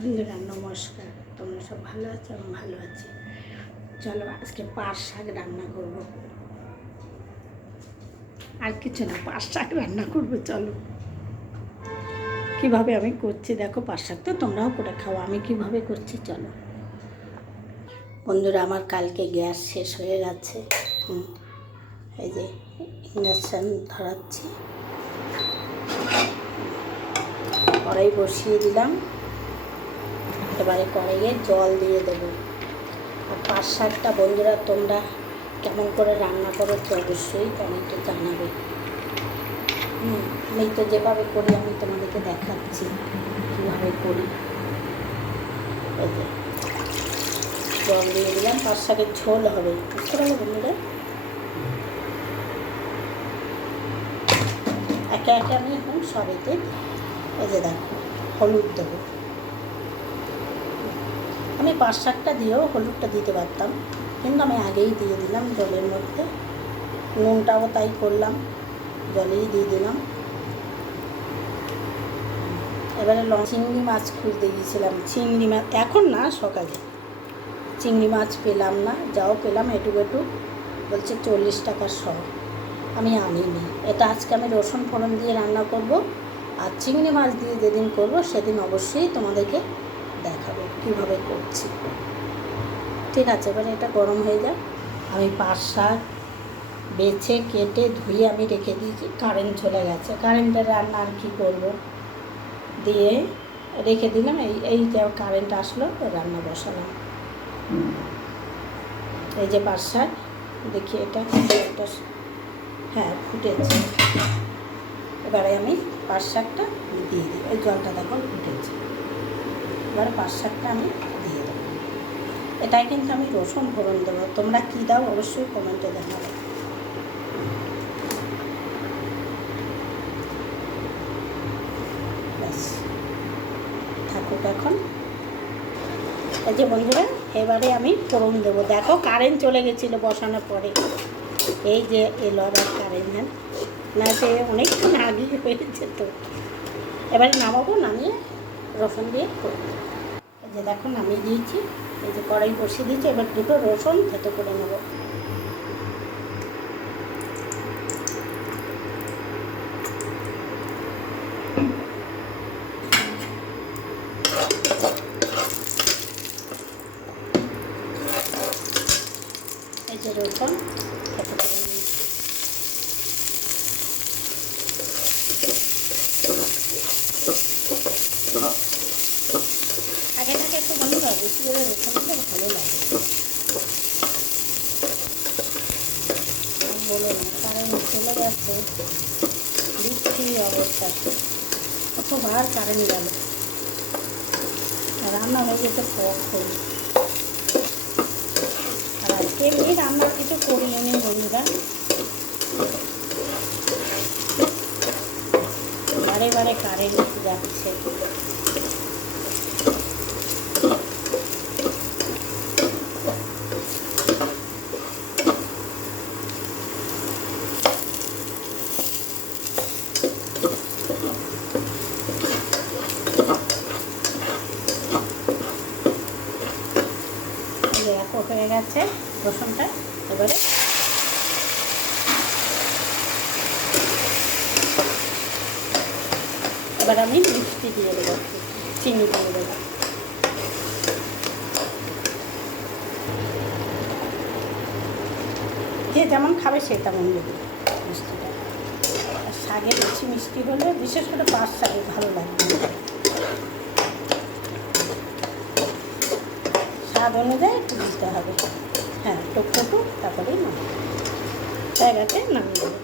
বন্ধুরা নমস্কার, তোমরা সব ভালো আছো? আমি ভালো আছি। চলো আজকে পাট শাক রান্না করব। আর কিছু না, পাট শাক রান্না করবো। চলো কীভাবে আমি করছি দেখো। পাট শাক তো তোমরাও করে খাও, আমি কিভাবে করছি চলো। বন্ধুরা আমার কালকে গ্যাস শেষ হয়ে গেছে। এই যে ইন্ডাকশান ধরাচ্ছি, কড়াই বসিয়ে দিলাম। এবারে কড়াইয়ে জল দিয়ে দেবো। আর পাট শাকটা বন্ধুরা তোমরা কেমন করে রান্না করো তো অবশ্যই কমেন্টে জানাবে। আমি তো যেভাবে করি আমি তোমাদেরকে দেখাচ্ছি কীভাবে করি। এই যে জল দিয়ে দিলাম, পাট শাকের ঝোল হবে, বুঝতে পারো বন্ধুরা। একে একে আমি এখন সবেতে এই যে দেখো হলুদ দেবো। আমি পাট শাকটা দিয়েও হলুদটা দিতে পারতাম, কিন্তু আমি আগেই দিয়ে দিলাম জলের মধ্যে। নুনটাও তাই করলাম, জলেই দিয়ে দিলাম। এবারে চিংড়ি মাছ খুঁজতে গিয়েছিলাম, চিংড়ি মাছ এখন না, সকালে চিংড়ি মাছ পেলাম না, যাও পেলাম এটুকু বলছে 40 টাকা শ। আমি আনিনি। এটা আজকে আমি রসুন ফোড়ন দিয়ে রান্না করব, আর চিংড়ি মাছ দিয়ে যেদিন করব সেদিন অবশ্যই তোমাদেরকে দেখাবো কীভাবে করছি। ঠিক আছে, এবারে এটা গরম হয়ে যায়। আমি পাট শাক বেছে কেটে ধুয়ে আমি রেখে দিয়েছি। কারেন্ট চলে গেছে, কারেন্টের রান্না আর কী করবো, দিয়ে রেখে দিলাম। এই যে কারেন্ট আসলো, রান্না বসালাম। এই যে পাট শাক, দেখি এটা হ্যাঁ ফুটেছে। এবারে আমি পাট শাকটা দিয়ে দিই, ওই জলটা দেখো ফুটেছে। এবারে পাট শাকটা আমি দিয়ে দেবো। এটাই কিন্তু আমি রসুন ফোড়ন দেবো, তোমরা কী দাও অবশ্যই কমেন্টে জানাবে। ব্যাস থাকুক এখন। এই যে বন্ধুরা এবারে আমি ফোড়ন দেবো। দেখো কারেন্ট চলে গেছিলো বসানোর পরে, এই যে এলো আবার কারেন্ট। হ্যাঁ না, সে অনেকক্ষণ আগেই হয়েছে তো। এবারে নামাবো, নামিয়ে রসুন দিয়ে করবো। এই যে দেখো নামিয়ে দিয়েছি, এই যে কড়াই বসিয়ে দিয়েছি। এবার দুটো রসুন থেতো করে নেবো। এই যে রসুন থেতো করে নিয়েছি। আগে থেকে একটু বন্ধুরা বেশি করে রসুন দিলে ভালো লাগে। বলো না, কারেন্ট চলে গেছে, বৃষ্টি অবস্থা, কতবার কারেন্ট গেল। রান্না হয়ে গেছে কখন। আর আজকে এমনি রান্নার কিছু করিও নি বন্ধুরা, বারে বারে কারেন্ট যাচ্ছে। দেখো হয়ে গেছে রসুনটা। এবারে আমি মিষ্টি দিয়ে দেবো, চিনি দিয়ে দেবো। যে যেমন খাবে সে তেমন দেবে মিষ্টিটা। আর শাকে বেশি মিষ্টি হলে, বিশেষ করে পাট শাকে ভালো লাগবে। স্বাদ অনুযায়ী একটু দিতে হবে। হ্যাঁ টুকটুকু, তারপরেই নামিয়ে জায়গাতে নামিয়ে দেবো।